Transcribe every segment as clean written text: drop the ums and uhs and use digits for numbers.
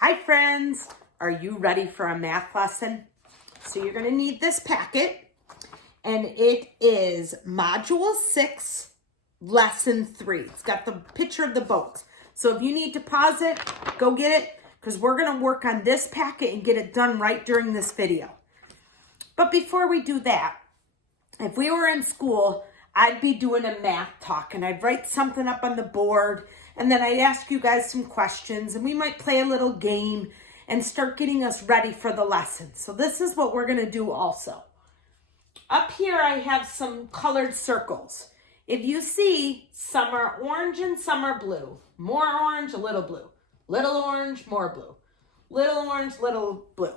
Hi friends, are you ready for a math lesson? So you're going to need this packet, and it is Module 6, Lesson 3. It's got the picture of the boats. So if you need to pause it, go get it, because we're going to work on this packet and get it done right during this video. But before we do that, if we were in school, I'd be doing a math talk, and I'd write something up on the board, and then I'd ask you guys some questions, and we might play a little game and start getting us ready for the lesson. So this is what we're going to do also. Up here, I have some colored circles. If you see, some are orange and some are blue. More orange, a little blue. Little orange, more blue. Little orange, little blue.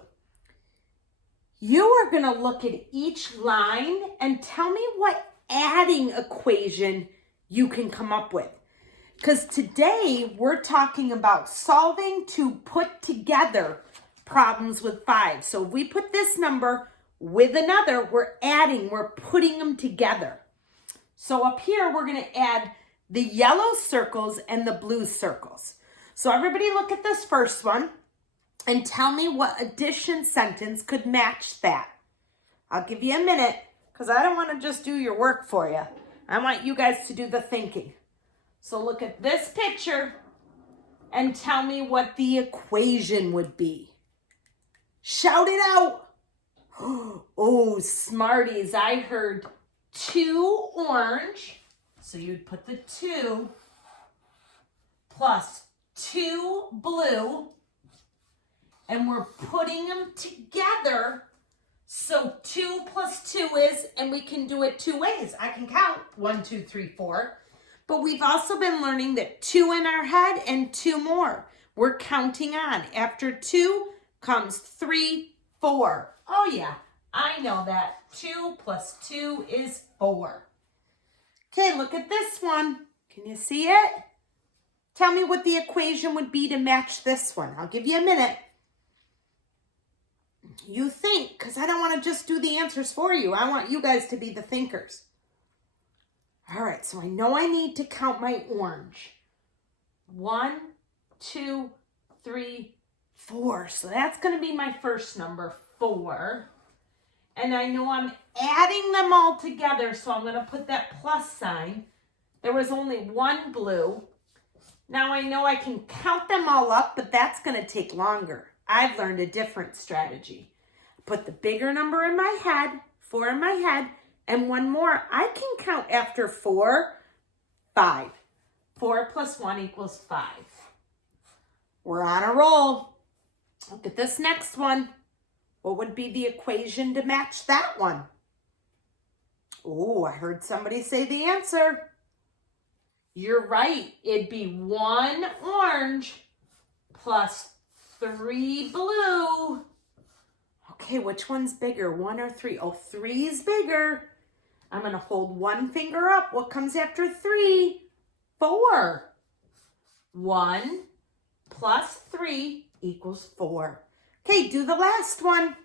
You are going to look at each line and tell me what adding equation you can come up with. Because today we're talking about solving to put together problems with 5. So if we put this number with another, we're adding, we're putting them together. So up here, we're going to add the yellow circles and the blue circles. So everybody look at this first one and tell me what addition sentence could match that. I'll give you a minute because I don't want to just do your work for you. I want you guys to do the thinking. So look at this picture and tell me what the equation would be. Shout it out. Oh, smarties. I heard 2 orange. So you'd put the 2 plus 2 blue. And we're putting them together. So 2 plus 2 is, and we can do it 2 ways. I can count 1, 2, 3, 4. But we've also been learning that 2 in our head and 2 more. We're counting on. After 2 comes 3, 4. Oh yeah, I know that. 2 plus 2 is 4. Okay, look at this one. Can you see it? Tell me what the equation would be to match this one. I'll give you a minute. You think, because I don't want to just do the answers for you. I want you guys to be the thinkers. All right, so I know I need to count my orange. 1, 2, 3, 4. So that's going to be my first number, 4. And I know I'm adding them all together, so I'm going to put that plus sign. There was only 1 blue. Now I know I can count them all up, but that's going to take longer. I've learned a different strategy. Put the bigger number in my head, 4 in my head, and 1 more. I can count after 4, 5. 4 plus 1 equals 5. We're on a roll. Look at this next one. What would be the equation to match that one? Oh, I heard somebody say the answer. You're right. It'd be 1 orange plus 3 blue. Okay, which one's bigger, 1 or 3? Oh, 3 is bigger. I'm going to hold 1 finger up. What comes after 3? 4. 1 plus 3 equals 4. Okay, do the last one.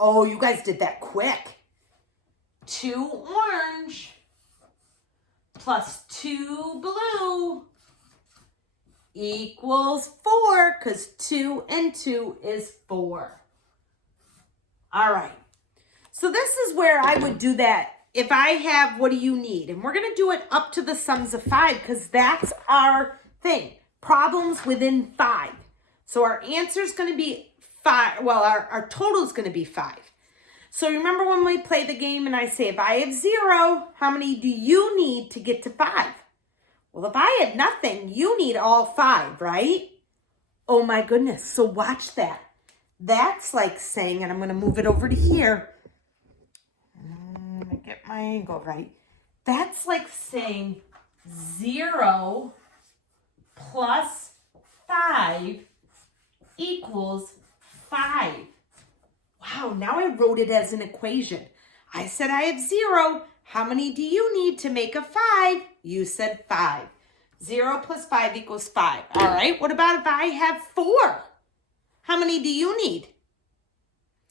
Oh, you guys did that quick. 2 orange plus 2 blue equals 4, because 2 and 2 is 4. All right. So this is where I would do that if I have, what do you need? And we're going to do it up to the sums of 5, because that's our thing. Problems within 5. So our answer is going to be 5. Well, our total is going to be 5. So remember when we play the game and I say, if I have 0, how many do you need to get to 5? Well, if I had nothing, you need all 5, right? Oh my goodness. So watch that. That's like saying, and I'm going to move it over to here. Let me get my angle right. That's like saying 0 plus 5 equals 5. Wow, now I wrote it as an equation. I said I have 0. How many do you need to make a 5? You said 5. 0 plus 5 equals 5. All right, what about if I have 4? How many do you need?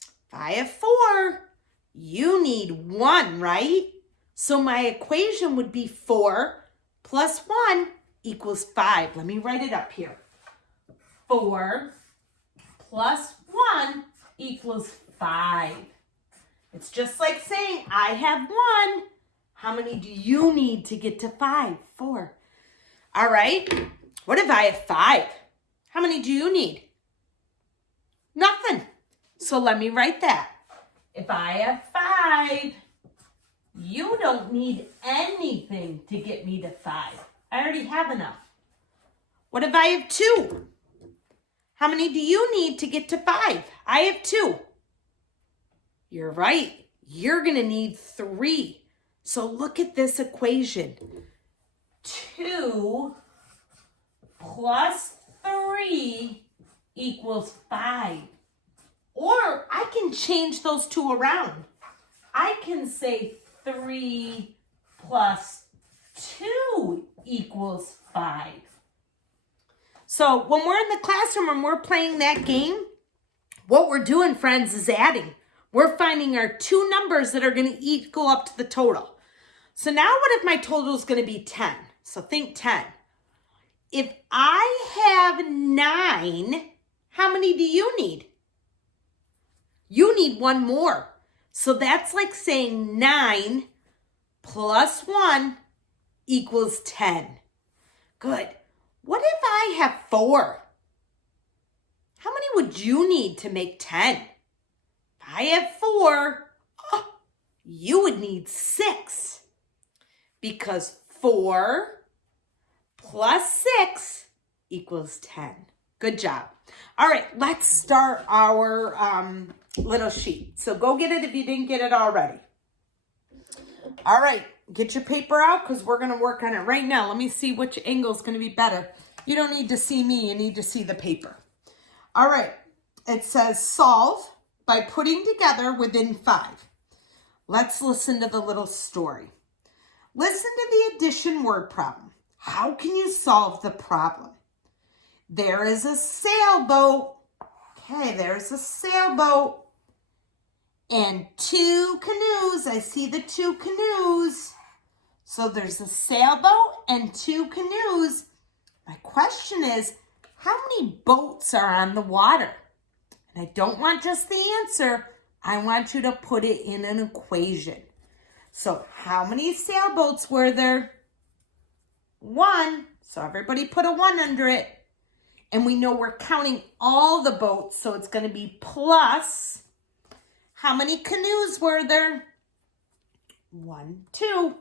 If I have 4, you need 1, right? So my equation would be 4 plus 1 equals 5. Let me write it up here. 4 plus 1 equals 5. It's just like saying, I have 1. How many do you need to get to 5? 4. All right. What if I have 5? How many do you need? Nothing. So let me write that. If I have 5, you don't need anything to get me to 5. I already have enough. What if I have 2? How many do you need to get to 5? I have 2. You're right. You're going to need 3. So look at this equation. 2 plus 3 equals 5. Or I can change those two around. I can say 3 plus 2 equals 5. So when we're in the classroom and we're playing that game, what we're doing, friends, is adding. We're finding our two numbers that are going to equal up to the total. So now what if my total is going to be 10? So think 10. If I have 9, how many do you need? You need one more. So that's like saying 9 plus 1 equals 10. Good. What if I have 4? How many would you need to make 10? If I have 4, you would need 6. Because 4 plus 6 equals 10. Good job. All right, let's start our little sheet. So go get it if you didn't get it already. All right, get your paper out because we're going to work on it right now. Let me see which angle is going to be better. You don't need to see me. You need to see the paper. All right, it says solve by putting together within 5. Let's listen to the little story. Listen to the addition word problem. How can you solve the problem? There is a sailboat. Okay, there's a sailboat. And 2 canoes. I see the 2 canoes. So there's a sailboat and 2 canoes. My question is, how many boats are on the water? And I don't want just the answer. I want you to put it in an equation. So how many sailboats were there? 1. So everybody put a 1 under it. And we know we're counting all the boats, so it's going to be plus. How many canoes were there? 1, 2.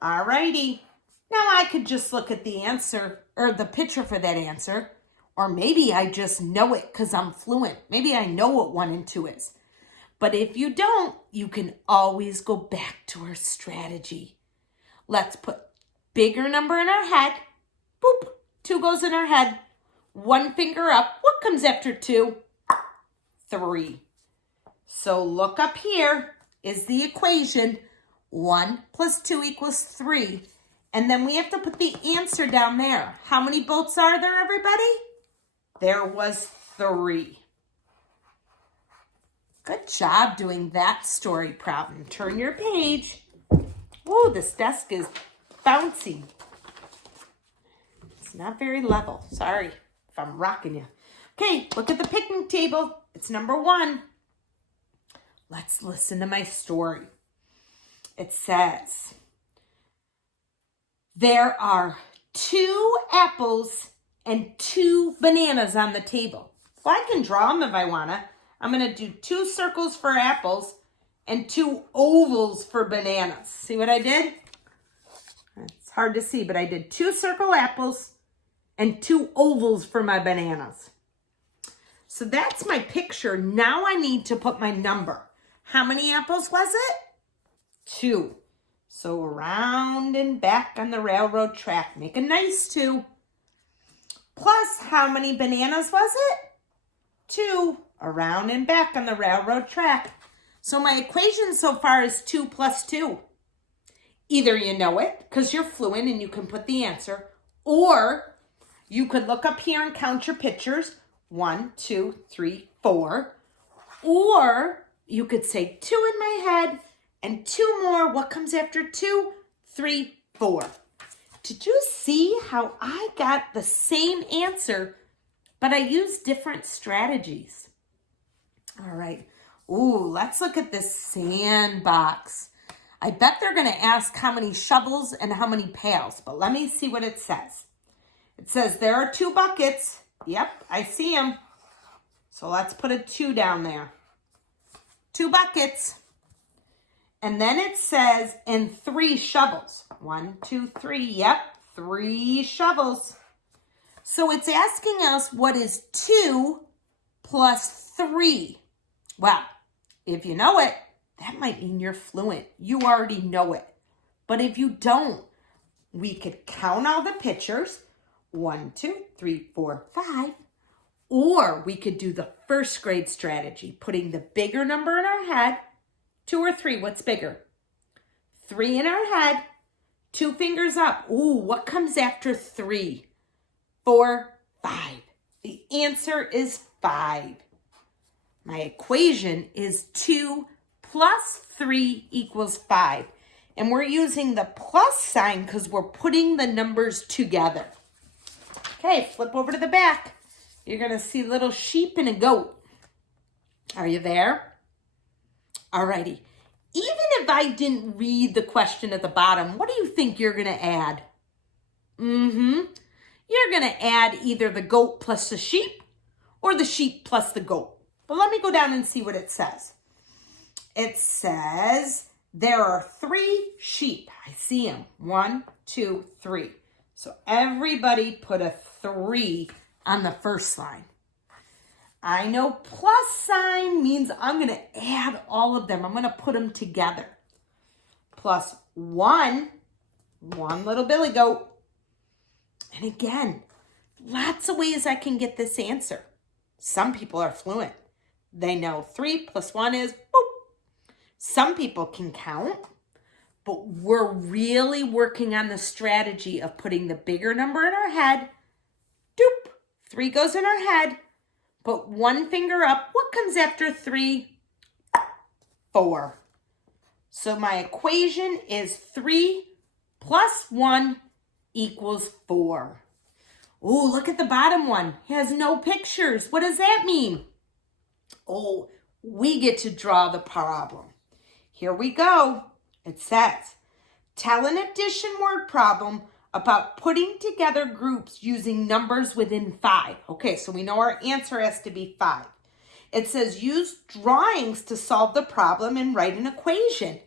All righty. Now I could just look at the answer, or the picture for that answer. Or maybe I just know it because I'm fluent. Maybe I know what 1 and 2 is. But if you don't, you can always go back to our strategy. Let's put bigger number in our head. Boop. 2 goes in our head. 1 finger up. What comes after 2? 3. So look up here is the equation. 1 plus 2 equals 3. And then we have to put the answer down there. How many boats are there, everybody? There was 3. Good job doing that story problem. Turn your page. Whoa, this desk is bouncy. It's not very level. Sorry if I'm rocking you. Okay, look at the picnic table. It's number 1. Let's listen to my story. It says, there are 2 apples and 2 bananas on the table. Well, I can draw them if I want to. I'm going to do 2 circles for apples and 2 ovals for bananas. See what I did? It's hard to see, but I did 2 circle apples and 2 ovals for my bananas. So that's my picture. Now I need to put my number. How many apples was it? 2. So around and back on the railroad track. Make a nice 2. Plus, how many bananas was it? 2. Around and back on the railroad track. So my equation so far is 2 plus 2. Either you know it because you're fluent and you can put the answer, or you could look up here and count your pictures. 1, 2, 3, 4. Or you could say 2 in my head and 2 more. What comes after 2? 3, 4. Did you see how I got the same answer but I use different strategies. All right. Ooh, let's look at this sandbox. I bet they're going to ask how many shovels and how many pails, but let me see what it says. It says there are 2 buckets. Yep, I see them. So let's put a 2 down there. 2 buckets. And then it says, and 3 shovels. 1, 2, 3. Yep, 3 shovels. So it's asking us what is 2 plus 3. Well, if you know it, that might mean you're fluent. You already know it. But if you don't, we could count all the pictures. 1, 2, 3, 4, 5. Or we could do the first grade strategy, putting the bigger number in our head. 2 or 3, what's bigger? 3 in our head, 2 fingers up. Ooh, what comes after 3? 4, 5. The answer is 5. My equation is 2 plus 3 equals 5. And we're using the plus sign because we're putting the numbers together. Okay, flip over to the back. You're going to see little sheep and a goat. Are you there? Alrighty. Even if I didn't read the question at the bottom, what do you think you're going to add? You're going to add either the goat plus the sheep or the sheep plus the goat. But let me go down and see what it says. It says there are 3 sheep. I see them. 1, 2, 3. So everybody put a 3 on the first line. I know plus sign means I'm going to add all of them. I'm going to put them together. Plus 1 little billy goat. And again, lots of ways I can get this answer. Some people are fluent. They know 3 plus 1 is boop. Some people can count, but we're really working on the strategy of putting the bigger number in our head. Doop. 3 goes in our head. Put 1 finger up. What comes after 3? 4. So my equation is 3 plus 1 equals 4. Oh, look at the bottom one. It has no pictures. What does that mean? Oh, we get to draw the problem. Here we go. It says, tell an addition word problem about putting together groups using numbers within 5. Okay, so we know our answer has to be 5. It says use drawings to solve the problem and write an equation.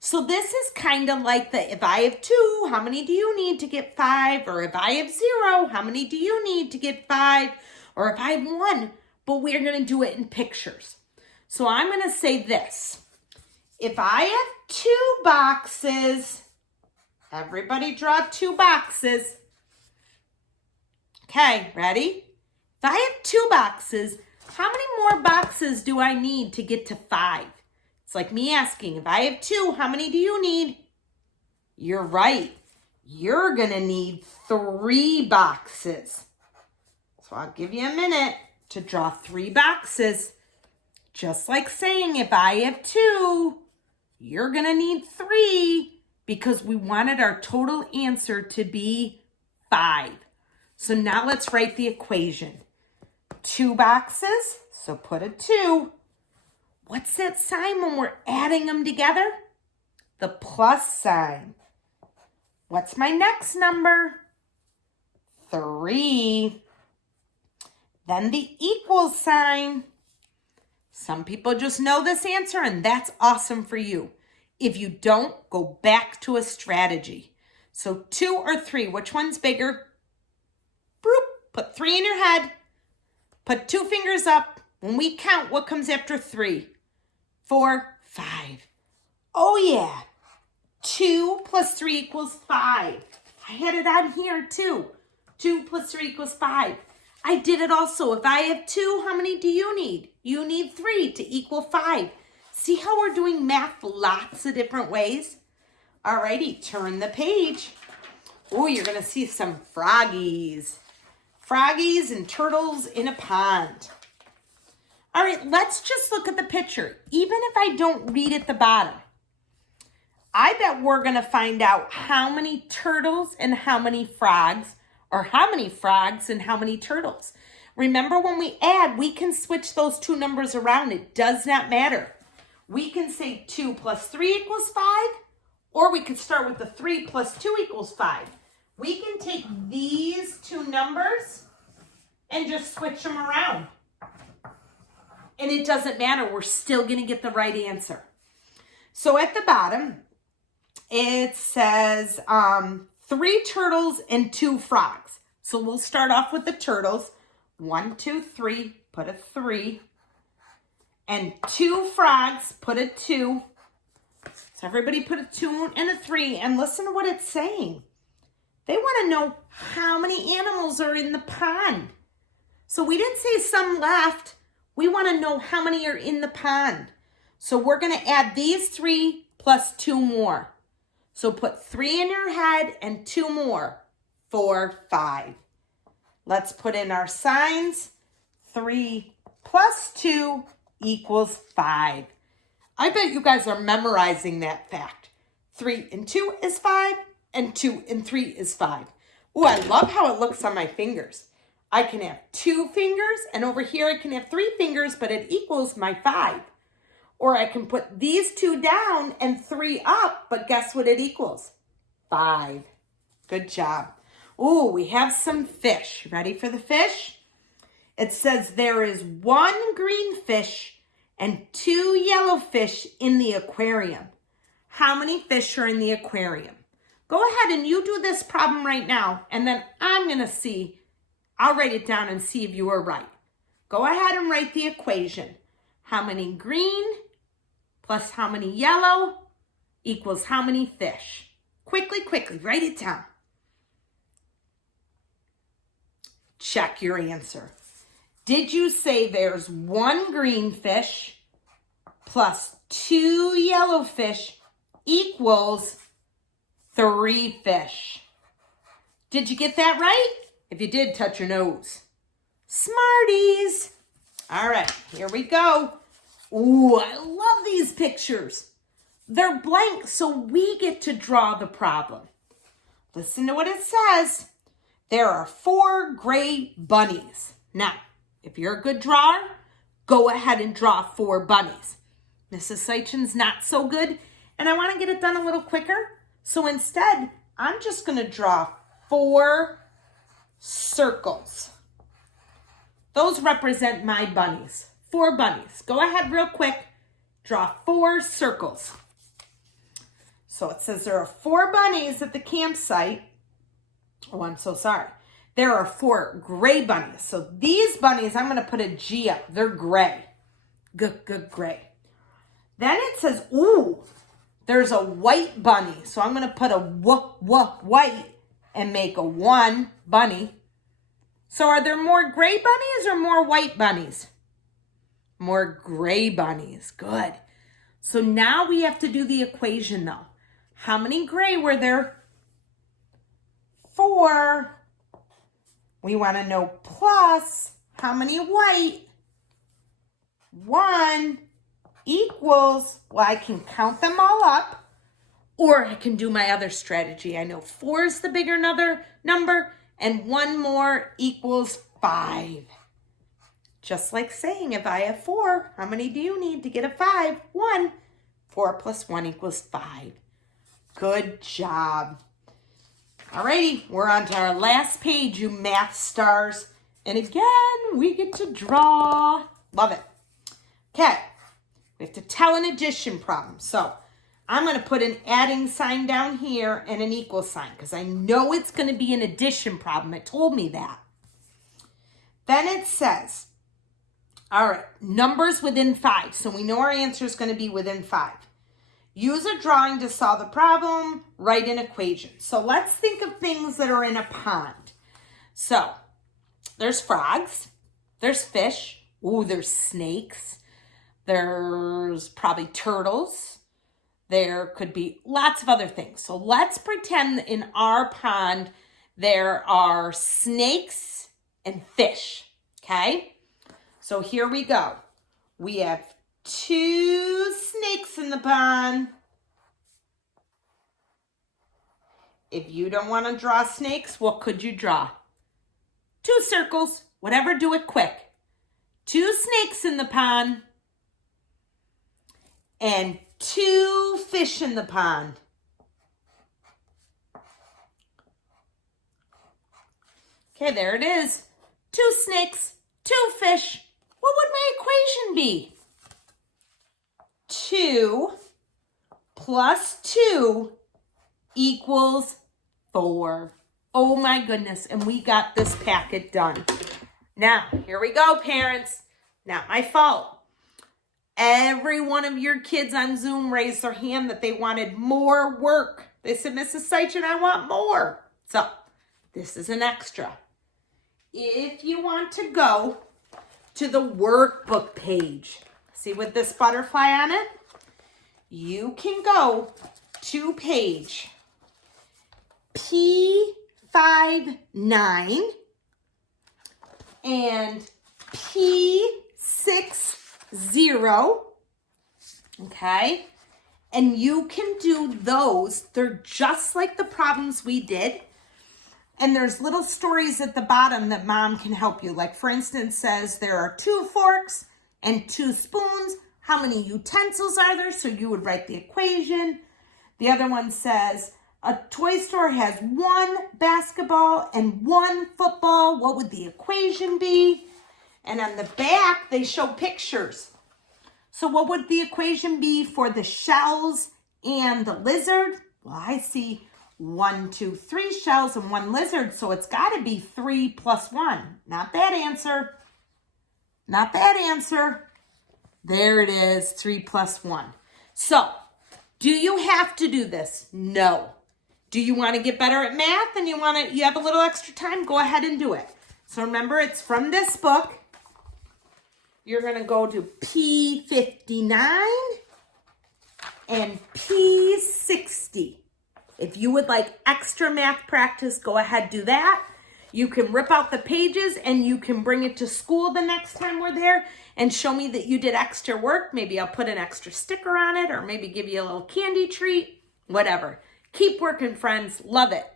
So this is kind of like the if I have 2, how many do you need to get 5? Or if I have 0, how many do you need to get 5? Or if I have 1, but we're going to do it in pictures. So I'm going to say this. If I have 2 boxes, everybody draw 2 boxes. Okay, ready? If I have 2 boxes, how many more boxes do I need to get to 5? It's like me asking, if I have 2, how many do you need? You're right. You're going to need 3 boxes. So I'll give you a minute to draw 3 boxes. Just like saying, if I have 2, you're going to need 3 because we wanted our total answer to be 5. So now let's write the equation. 2 boxes, so put a 2. What's that sign when we're adding them together? The plus sign. What's my next number? 3. Then the equal sign. Some people just know this answer, and that's awesome for you. If you don't, go back to a strategy. So 2 or 3, which one's bigger? Boop. Put 3 in your head. Put 2 fingers up. When we count, what comes after 3? 4, 5. Oh yeah. 2 plus 3 equals 5. I had it on here too. 2 plus 3 equals 5. I did it also. If I have 2, how many do you need? You need 3 to equal 5. See how we're doing math lots of different ways? Alrighty, turn the page. Oh, you're going to see some froggies. Froggies and turtles in a pond. All right, let's just look at the picture. Even if I don't read at the bottom, I bet we're going to find out how many turtles and how many frogs, or how many frogs and how many turtles. Remember, when we add, we can switch those two numbers around. It does not matter. We can say 2 plus 3 equals 5, or we could start with the 3 plus 2 equals 5. We can take these two numbers and just switch them around. And it doesn't matter. We're still going to get the right answer. So at the bottom, it says 3 turtles and 2 frogs. So we'll start off with the turtles. 1, 2, 3, put a 3. And 2 frogs, put a 2. So everybody put a 2 and a 3. And listen to what it's saying. They want to know how many animals are in the pond. So we didn't say some left. We want to know how many are in the pond. So we're going to add these 3 plus 2 more. So put 3 in your head and 2 more. 4, 5. Let's put in our signs. 3 plus 2 equals 5. I bet you guys are memorizing that fact. 3 and 2 is 5, and 2 and 3 is 5. Oh, I love how it looks on my fingers. I can have 2 fingers, and over here I can have 3 fingers, but it equals my 5. Or I can put these 2 down and 3 up, but guess what it equals? 5. Good job. Oh, we have some fish. Ready for the fish? It says there is 1 green fish and 2 yellow fish in the aquarium. How many fish are in the aquarium? Go ahead and you do this problem right now, and then I'm going to see. I'll write it down and see if you are right. Go ahead and write the equation. How many green plus how many yellow equals how many fish? Quickly, write it down. Check your answer. Did you say there's 1 green fish plus 2 yellow fish equals 3 fish? Did you get that right? If you did, touch your nose. Smarties. All right, here we go. Ooh, I love these pictures. They're blank, so we get to draw the problem. Listen to what it says. There are 4 gray bunnies. Now, if you're a good drawer, go ahead and draw 4 bunnies. Mrs. Seichen's not so good, and I want to get it done a little quicker. So instead, I'm just going to draw 4 circles. Those represent my bunnies. 4 bunnies. Go ahead real quick. Draw 4 circles. So it says there are 4 bunnies at the campsite. Oh, I'm so sorry. There are 4 gray bunnies. So these bunnies, I'm going to put a G up. They're gray. Good gray. Then it says, ooh, there's a white bunny. So I'm going to put a white and make a 1 bunny. So are there more gray bunnies or more white bunnies? More gray bunnies. Good. So now we have to do the equation though. How many gray were there? 4. We want to know plus how many white? 1 equals, well, I can count them all up, or I can do my other strategy. I know 4 is the bigger number, and 1 more equals 5. Just like saying, if I have 4, how many do you need to get a 5? 1. 4 plus 1 equals 5. Good job. Alrighty, we're on to our last page, you math stars. And again, we get to draw. Love it. Okay, we have to tell an addition problem. So I'm going to put an adding sign down here and an equal sign because I know it's going to be an addition problem. It told me that. Then it says, all right, numbers within 5. So we know our answer is going to be within 5. Use a drawing to solve the problem. Write an equation. So let's think of things that are in a pond. So there's frogs. There's fish. Ooh, there's snakes. There's probably turtles. There could be lots of other things. So let's pretend that in our pond there are snakes and fish. Okay? So here we go. We have 2 snakes in the pond. If you don't want to draw snakes, what could you draw? 2 circles, whatever, do it quick. 2 snakes in the pond and 2 fish in the pond. Okay, there it is. 2 snakes, 2 fish. What would my equation be? 2 plus 2 equals 4. Oh my goodness, and we got this packet done. Now, here we go, parents. Not my fault. Every one of your kids on Zoom raised their hand that they wanted more work. They said, Mrs. Seitchen, I want more. So, this is an extra. If you want to go to the workbook page, see with this butterfly on it? You can go to page P59 and P60, okay? And you can do those. They're just like the problems we did. And there's little stories at the bottom that mom can help you. Like, for instance, says there are 2 forks and 2 spoons. How many utensils are there? So you would write the equation. The other one says a toy store has 1 basketball and 1 football. What would the equation be? And on the back, they show pictures. So what would the equation be for the shells and the lizard? Well, I see 1, 2, 3 shells and 1 lizard, so it's got to be 3 plus 1. Not that answer. Not that answer. There it is, 3 plus 1. So, do you have to do this? No. Do you want to get better at math and you have a little extra time? Go ahead and do it. So remember, it's from this book. You're going to go to P59 and P60. If you would like extra math practice, go ahead, do that. You can rip out the pages and you can bring it to school the next time we're there and show me that you did extra work. Maybe I'll put an extra sticker on it or maybe give you a little candy treat, whatever. Keep working, friends. Love it.